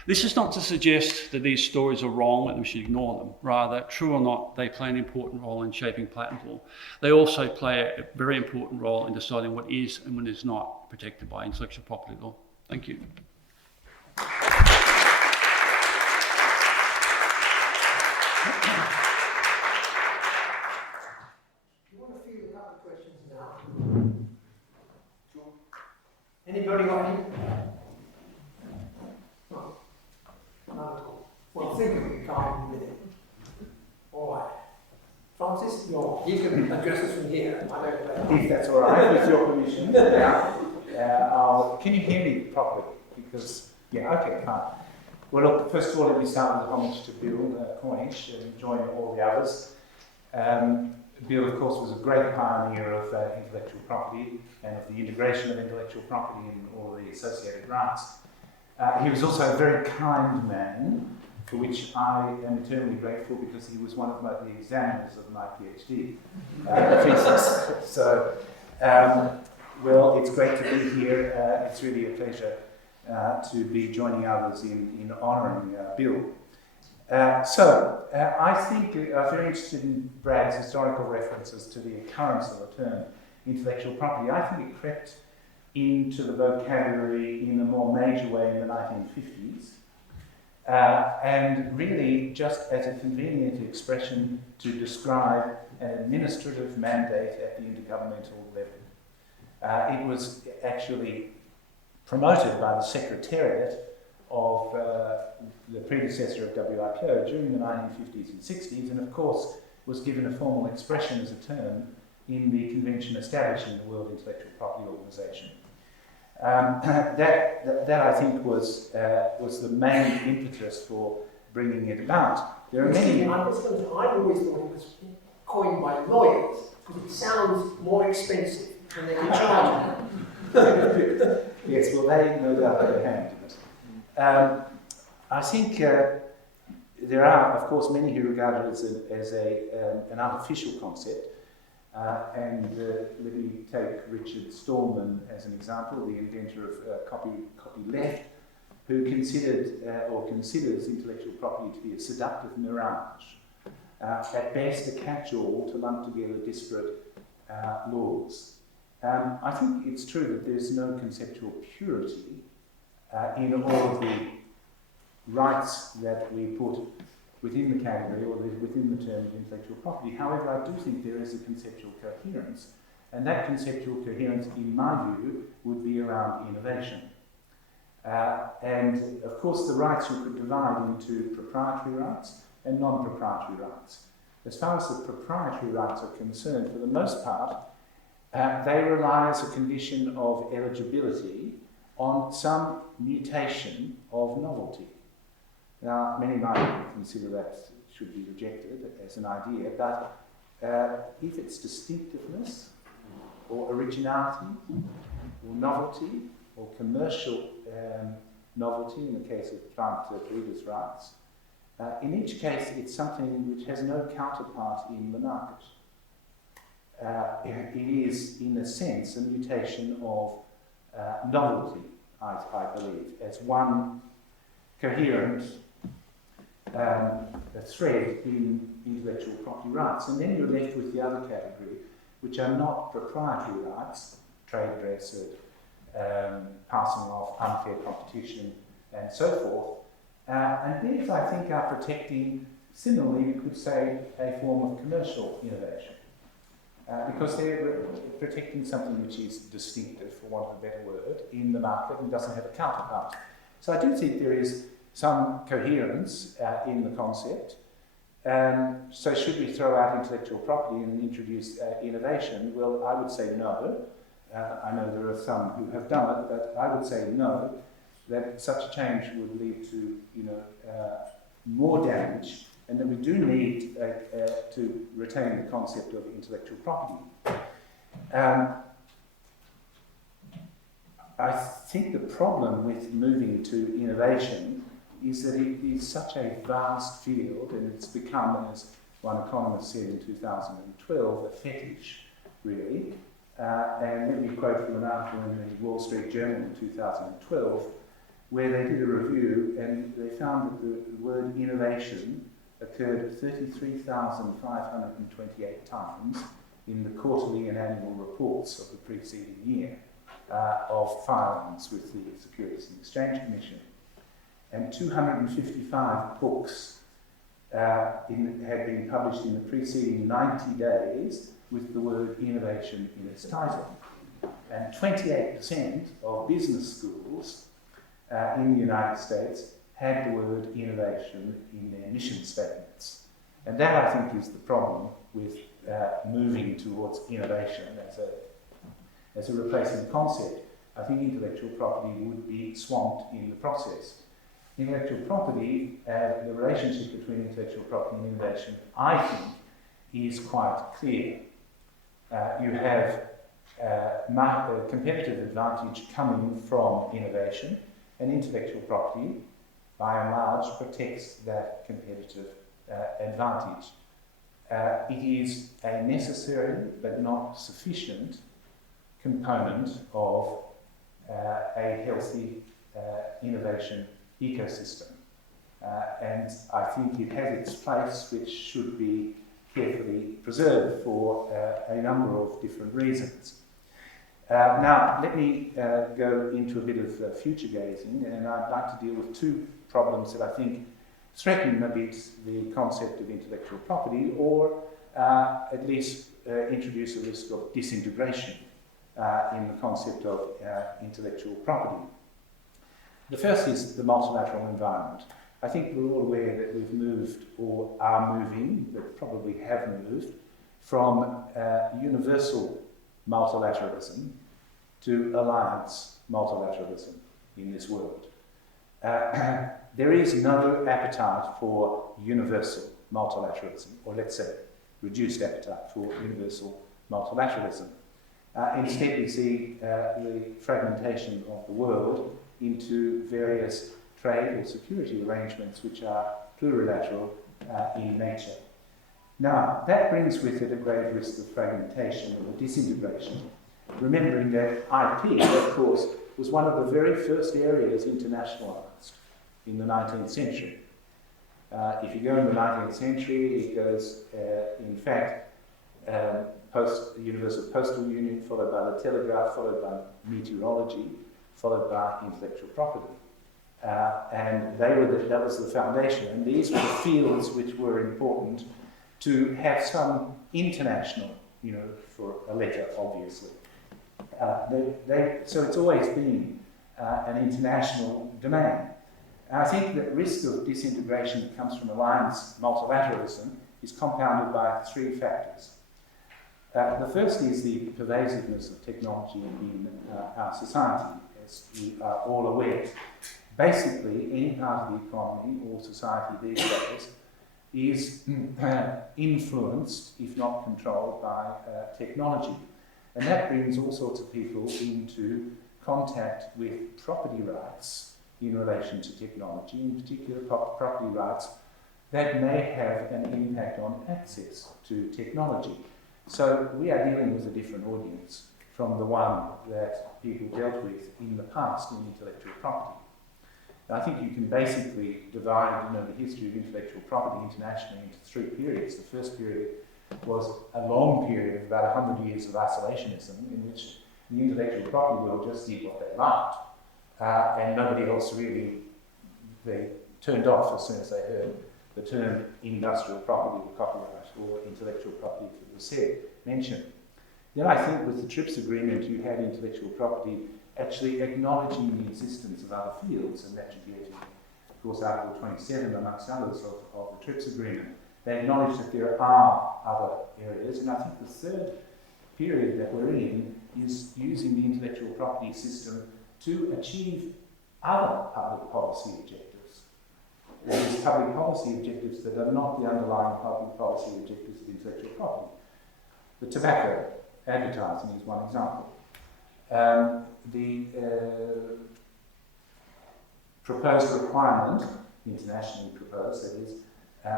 This is not to suggest that these stories are wrong and we should ignore them. Rather, true or not, they play an important role in shaping patent law. They also play a very important role in deciding what is and what is not protected by intellectual property law. Thank you. You want to field a couple of questions now? Anybody got any? No. Not at all. Well, think of it, you can't in a minute. All right. Francis, you can address us from here. I don't know. If that's all right, with your permission. Can you hear me properly? Because, okay, fine. Well, look, first of all, let me start with a homage to Bill Cornish and join all the others. Bill, of course, was a great pioneer of intellectual property and of the integration of intellectual property in all the associated rights. He was also a very kind man, for which I am eternally grateful because he was one of the examiners of my PhD thesis. So, well, it's great to be here. It's really a pleasure to be joining others in honouring Bill. I think I'm very interested in Brad's historical references to the occurrence of the term intellectual property. I think it crept into the vocabulary in a more major way in the 1950s, and really just as a convenient expression to describe an administrative mandate at the intergovernmental level. It was actually promoted by the Secretariat of the predecessor of WIPO during the 1950s and 60s, and of course was given a formal expression as a term in the convention establishing the World Intellectual Property Organization. That I think was the main impetus for bringing it about. There are many. I always thought it was coined by lawyers. Because it sounds more expensive than they can charge you. Yes, well, they no doubt have a hand in it. I think there are, of course, many who regard it as an artificial concept. Let me take Richard Stallman as an example, the inventor of copyleft, who considered or considers intellectual property to be a seductive mirage, at best a catch-all to lump together disparate laws. I think it's true that there's no conceptual purity in all of the rights that we put within the category or within the term of intellectual property. However, I do think there is a conceptual coherence, and that conceptual coherence, in my view, would be around innovation. And of course, the rights you could divide into proprietary rights and non-proprietary rights. As far as the proprietary rights are concerned, for the most part, they rely as a condition of eligibility on some mutation of novelty. Now, many might consider that should be rejected as an idea, but if it's distinctiveness, or originality, or novelty, or commercial novelty, in the case of plant breeders' rights, in each case it's something which has no counterpart in the market. It is, in a sense, a mutation of novelty, I believe, as one coherent thread in intellectual property rights. And then you're left with the other category, which are not proprietary rights, trade dress, passing off, unfair competition, and so forth. And these, I think, are protecting, similarly, we could say, a form of commercial innovation. Because they're protecting something which is distinctive, for want of a better word, in the market and doesn't have a counterpart. So I do think there is some coherence in the concept. So should we throw out intellectual property and introduce innovation? Well, I would say no. I know there are some who have done it, but I would say no, that such a change would lead to more damage, and that we do need to retain the concept of intellectual property. I think the problem with moving to innovation is that it is such a vast field, and it's become, as one economist said in 2012, a fetish, really. And let me quote from an article in the Wall Street Journal in 2012, where they did a review and they found that the word innovation occurred 33,528 times in the quarterly and annual reports of the preceding year of filings with the Securities and Exchange Commission. And 255 books had been published in the preceding 90 days with the word innovation in its title. And 28% of business schools in the United States had the word innovation in their mission statements. And that, I think, is the problem with moving towards innovation as a replacement concept. I think intellectual property would be swamped in the process. Intellectual property, the relationship between intellectual property and innovation, I think, is quite clear. You have a competitive advantage coming from innovation, and intellectual property, by and large, protects that competitive advantage. It is a necessary but not sufficient component of a healthy innovation ecosystem. And I think it has its place, which should be carefully preserved for a number of different reasons. Now, let me go into a bit of future gazing, and I'd like to deal with two problems that I think threaten a bit the concept of intellectual property, or at least introduce a risk of disintegration in the concept of intellectual property. The first is the multilateral environment. I think we're all aware that we've moved, or are moving, but probably have moved, from universal multilateralism to alliance multilateralism in this world. There is no appetite for universal multilateralism, or let's say reduced appetite for universal multilateralism. Instead, we see the fragmentation of the world into various trade or security arrangements which are plurilateral in nature. Now, that brings with it a grave risk of fragmentation or disintegration, remembering that IP, of course, was one of the very first areas internationalised in the 19th century. If you go in the 19th century, it goes, in fact, the Universal Postal Union, followed by the telegraph, followed by meteorology, followed by intellectual property. And that was the foundation. And these were the fields which were important to have some international, for a letter, obviously. So it's always been an international domain. And I think that risk of disintegration that comes from alliance multilateralism is compounded by three factors. The first is the pervasiveness of technology in our society, as we are all aware. Basically, any part of the economy or society these days is influenced, if not controlled, by technology. And that brings all sorts of people into contact with property rights in relation to technology, in particular property rights that may have an impact on access to technology. So we are dealing with a different audience from the one that people dealt with in the past in intellectual property. I think you can basically divide the history of intellectual property internationally into three periods. The first period was a long period of about 100 years of isolationism in which the intellectual property world just did what they liked. And nobody else really, they turned off as soon as they heard the term industrial property or copyright or intellectual property, if it was mentioned. Then I think with the TRIPS agreement you had intellectual property actually acknowledging the existence of other fields, and that you get in, of course, Article 27, amongst others, of the TRIPS agreement. They acknowledge that there are other areas, and I think the third period that we're in is using the intellectual property system to achieve other public policy objectives. These public policy objectives that are not the underlying public policy objectives of intellectual property. The tobacco advertising is one example. The proposed requirement, internationally proposed, that is,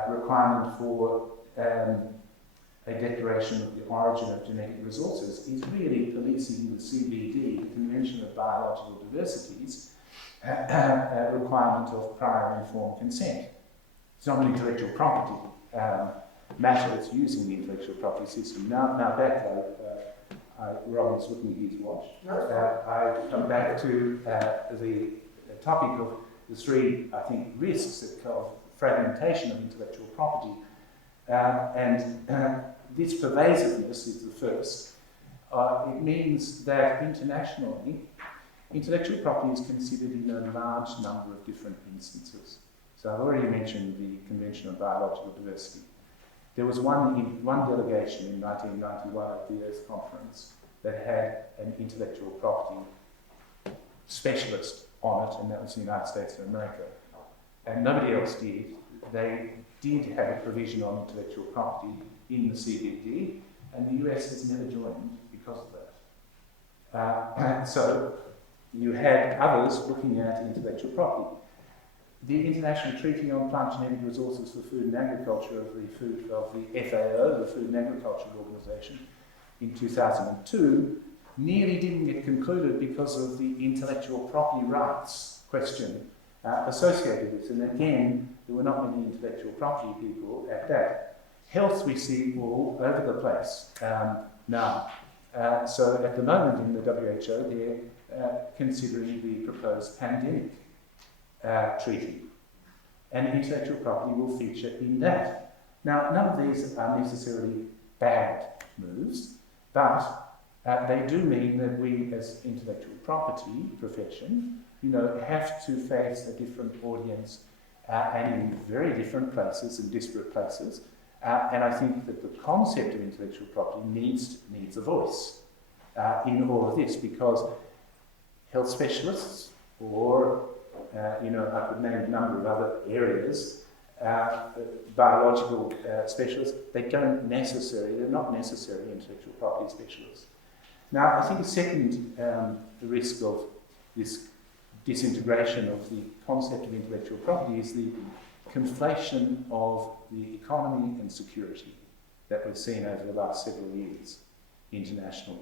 requirement for a declaration of the origin of genetic resources is really policing the CBD, the Convention of Biological Diversities, a requirement of prior informed consent. It's not an intellectual property matter that's using the intellectual property system. Now back, Robin's looking at his watch. I come back to the topic of the three, I think, risks of fragmentation of intellectual property. This pervasiveness is the first. It means that internationally, intellectual property is considered in a large number of different instances. So I've already mentioned the Convention on Biological Diversity. There was one delegation in 1991 at the Earth Conference that had an intellectual property specialist on it, and that was the United States of America. And nobody else did. They did have a provision on intellectual property in the CBD, and the US has never joined because of that. So you had others looking at intellectual property. The International Treaty on Plant Genetic Resources for Food and Agriculture of the FAO, the Food and Agriculture Organization, in 2002, nearly didn't get concluded because of the intellectual property rights question associated with it. And again, there were not many intellectual property people at that. Health we see all over the place now. So at the moment in the WHO, they're considering the proposed pandemic treaty. And intellectual property will feature in that. Now, none of these are necessarily bad moves, but they do mean that we as intellectual property profession, have to face a different audience and in very different places and disparate places. And I think that the concept of intellectual property needs a voice in all of this, because health specialists or I could name a number of other areas biological specialists, they're not necessarily intellectual property specialists. Now, I think a second risk of this disintegration of the concept of intellectual property is the conflation of the economy and security that we've seen over the last several years internationally.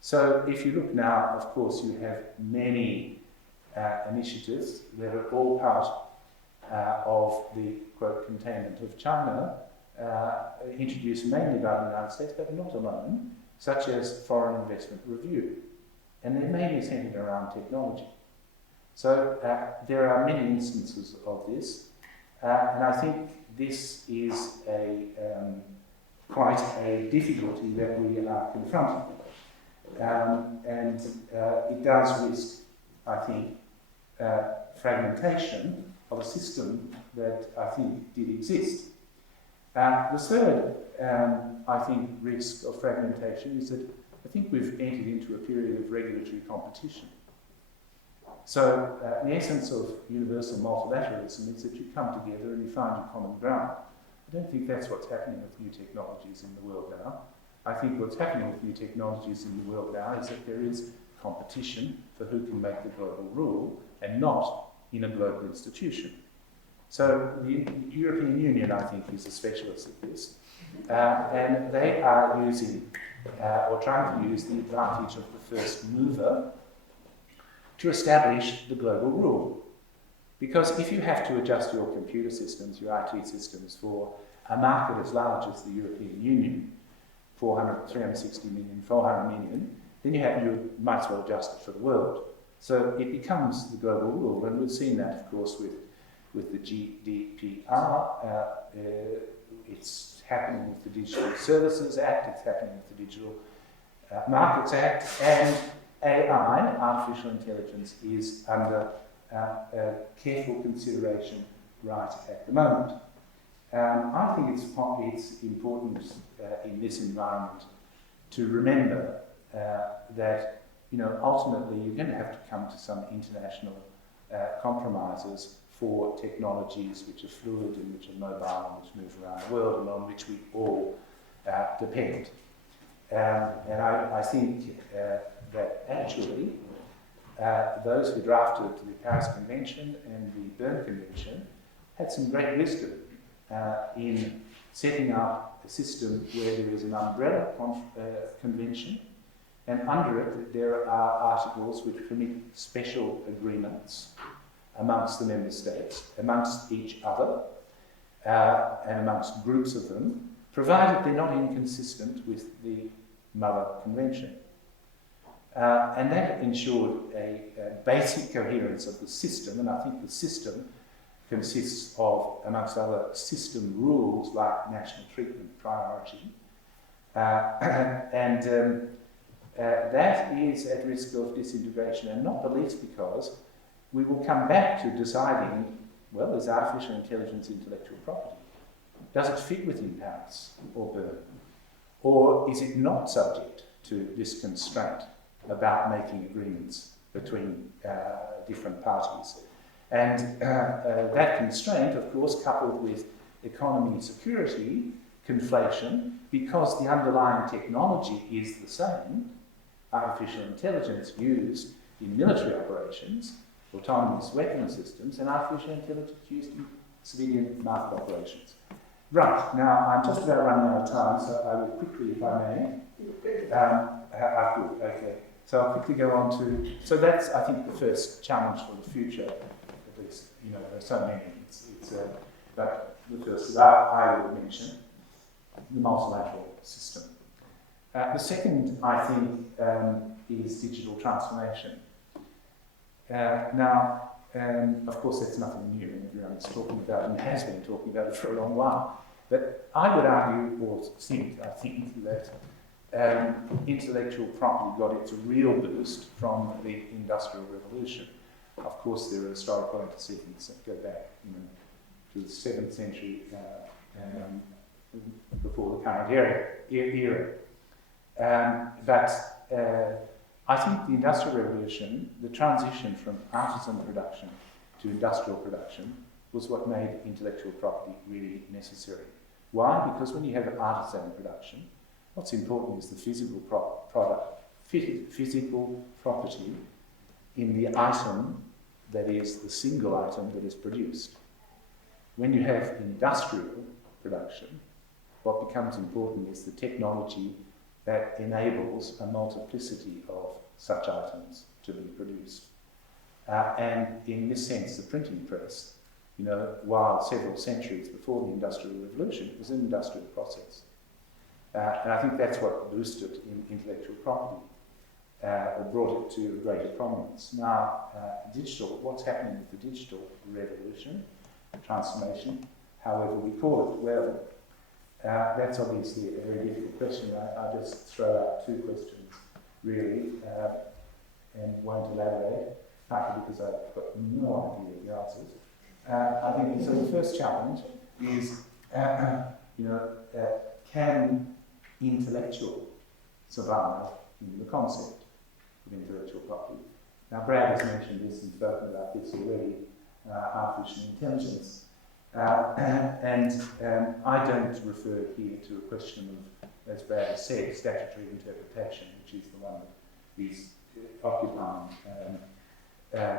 So if you look now, of course, you have many initiatives that are all part of the, quote, containment of China, introduced mainly by the United States, but not alone, such as foreign investment review. And they're mainly centered around technology. So there are many instances of this, and I think this is quite a difficulty that we are confronting. And it does risk, I think, fragmentation of a system that I think did exist. The third, I think, risk of fragmentation is that I think we've entered into a period of regulatory competition. So the essence of universal multilateralism is that you come together and you find your common ground. I don't think that's what's happening with new technologies in the world now. I think what's happening with new technologies in the world now is that there is competition for who can make the global rule and not in a global institution. So the European Union, I think, is a specialist at this. And they are using, or trying to use, the advantage of the first mover to establish the global rule. Because if you have to adjust your computer systems, your IT systems, for a market as large as the European Union, 360 million, 400 million, then you might as well adjust it for the world. So it becomes the global rule, and we've seen that, of course, with the GDPR. It's happening with the Digital Services Act, it's happening with the Digital Markets Act, and AI, artificial intelligence, is under careful consideration right at the moment. I think it's important in this environment to remember that ultimately you're going to have to come to some international compromises for technologies which are fluid and which are mobile and which move around the world and on which we all depend. And I think that actually those who drafted the Paris Convention and the Berne Convention had some great wisdom in setting up a system where there is an umbrella convention, and under it there are articles which permit special agreements amongst the member states, amongst each other, and amongst groups of them, provided they're not inconsistent with the Mother Convention. And that ensured a basic coherence of the system, and I think the system consists of, amongst other system rules like national treatment priority, and that is at risk of disintegration, and not the least because we will come back to deciding, well, is artificial intelligence intellectual property? Does it fit within Paris or Berne? Or is it not subject to this constraint about making agreements between different parties? And that constraint, of course, coupled with economy security conflation, because the underlying technology is the same, artificial intelligence used in military operations, autonomous weapon systems, and artificial intelligence used in civilian market operations. Right, now I'm just about running out of time, so I will quickly, if I may. Okay. So I'll quickly go on to, so that's, I think, the first challenge for the future, at least, there are so many, but the first that I would mention, the multilateral system. The second, I think, is digital transformation. Now, of course, that's nothing new, and everyone's talking about it and has been talking about it for a long while. But I would argue, or think, that intellectual property got its real boost from the Industrial Revolution. Of course, there are historical antecedents that go back to the 7th century before the current era. But I think the Industrial Revolution, the transition from artisan production to industrial production, was what made intellectual property really necessary. Why? Because when you have artisan production, what's important is the physical physical property in the item that is the single item that is produced. When you have industrial production, what becomes important is the technology that enables a multiplicity of such items to be produced. And in this sense, the printing press, while several centuries before the Industrial Revolution, it was an industrial process. And I think that's what boosted intellectual property, or brought it to greater prominence. Now, digital, what's happening with the digital revolution, transformation, however we call it, well, that's obviously a very difficult question. I just throw out two questions, really, and won't elaborate, partly because I've got no idea of the answers. I think so. The first challenge is, can intellectual survive in the concept of intellectual property? Now, Brad has mentioned this and spoken about this already, artificial intelligence. And I don't refer here to a question of, as Brad has said, statutory interpretation, which is the one that is occupying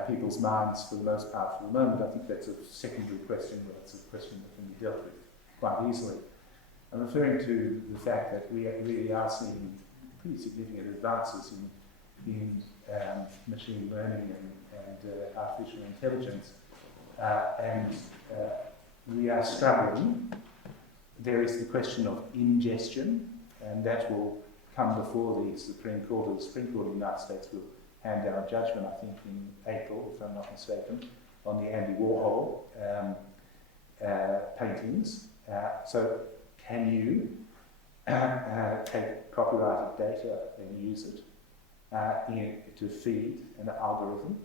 people's minds for the most part for the moment. I think that's a secondary question, but it's a question that can be dealt with quite easily. I'm referring to the fact that we really are seeing pretty significant advances in machine learning and artificial intelligence, and we are struggling. There is the question of ingestion, and that will come before the Supreme Court. The Supreme Court of the United States will hand down a judgment, I think, in April, if I'm not mistaken, on the Andy Warhol paintings. So can you take copyrighted data and use it to feed an algorithm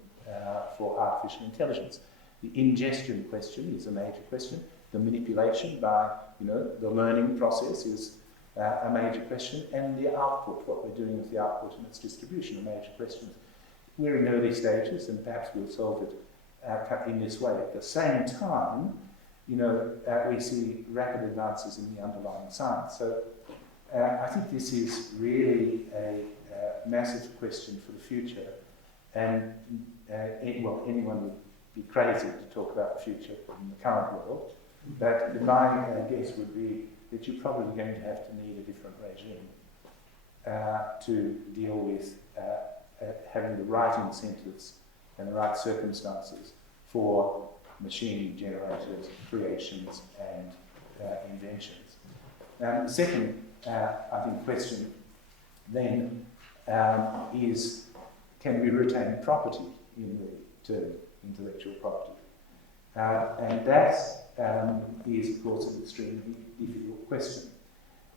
for artificial intelligence? The ingestion question is a major question. The manipulation by, the learning process is a major question, and the output, what we're doing with the output and its distribution, a major question. We're in early stages, and perhaps we'll solve it in this way. At the same time, we see rapid advances in the underlying science. So I think this is really a massive question for the future, and anyone would be crazy to talk about the future in the current world, but my guess would be that you're probably going to have to need a different regime to deal with having the right incentives and the right circumstances for machine-generated creations and inventions. The second, I think, question then is, can we retain property in the term intellectual property? And that is, of course, an extremely difficult question.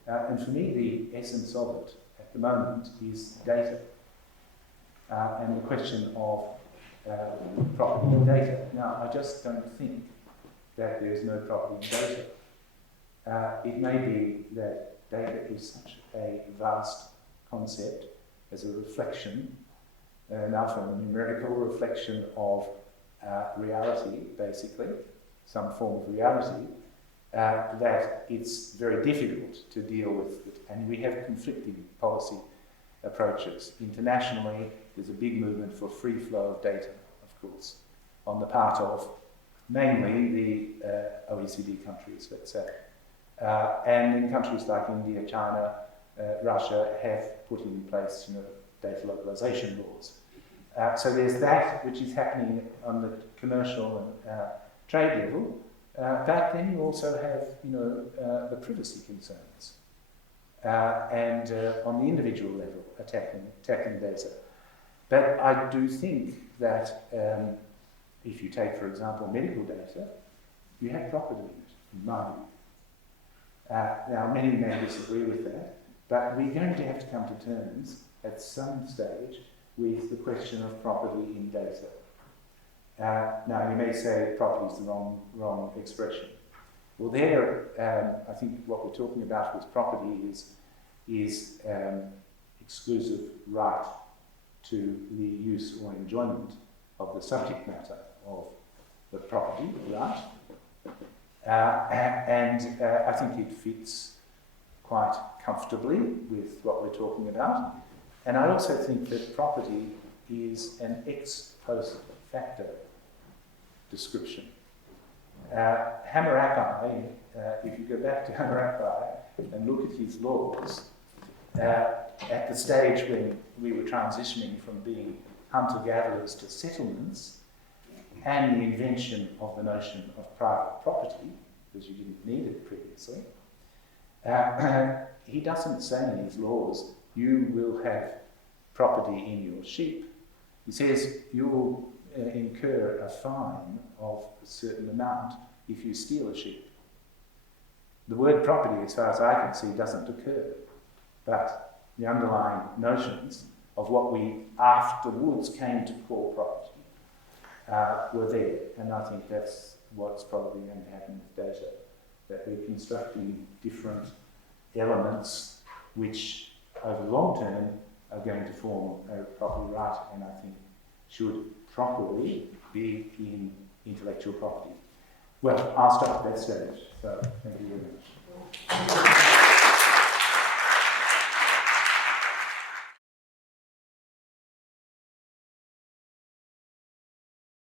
And for me, the essence of it at the moment is data. And the question of property in data. Now, I just don't think that there's no property in data. It may be that data is such a vast concept as a reflection, an alphanumerical reflection of reality, basically, some form of reality, that it's very difficult to deal with it. And we have conflicting policy approaches. Internationally, there's a big movement for free flow of data, of course, on the part of mainly the OECD countries, let's say. And in countries like India, China, Russia have put in place, data localization laws. So there's that which is happening on the commercial and trade level, but then you also have, the privacy concerns, and on the individual level, attacking data. But I do think that if you take, for example, medical data, you have property in it, in my view. Now, many may disagree with that, but we're going to have to come to terms at some stage with the question of property in data. Now, you may say property is the wrong expression. Well, there, I think what we're talking about with property is exclusive right to the use or enjoyment of the subject matter of the property, right? I think it fits quite comfortably with what we're talking about. And I also think that property is an ex post facto description. Hammurabi, if you go back to Hammurabi and look at his laws, at the stage when we were transitioning from being hunter-gatherers to settlements, and the invention of the notion of private property, because you didn't need it previously, he doesn't say in his laws, you will have property in your sheep. He says you will incur a fine of a certain amount if you steal a sheep. The word property, as far as I can see, doesn't occur, but the underlying notions of what we afterwards came to call property were there, and I think that's what's probably going to happen with data, that we're constructing different elements which over the long term are going to form a property right, and I think should properly be in intellectual property. Well, I'll stop at that stage, so thank you very much.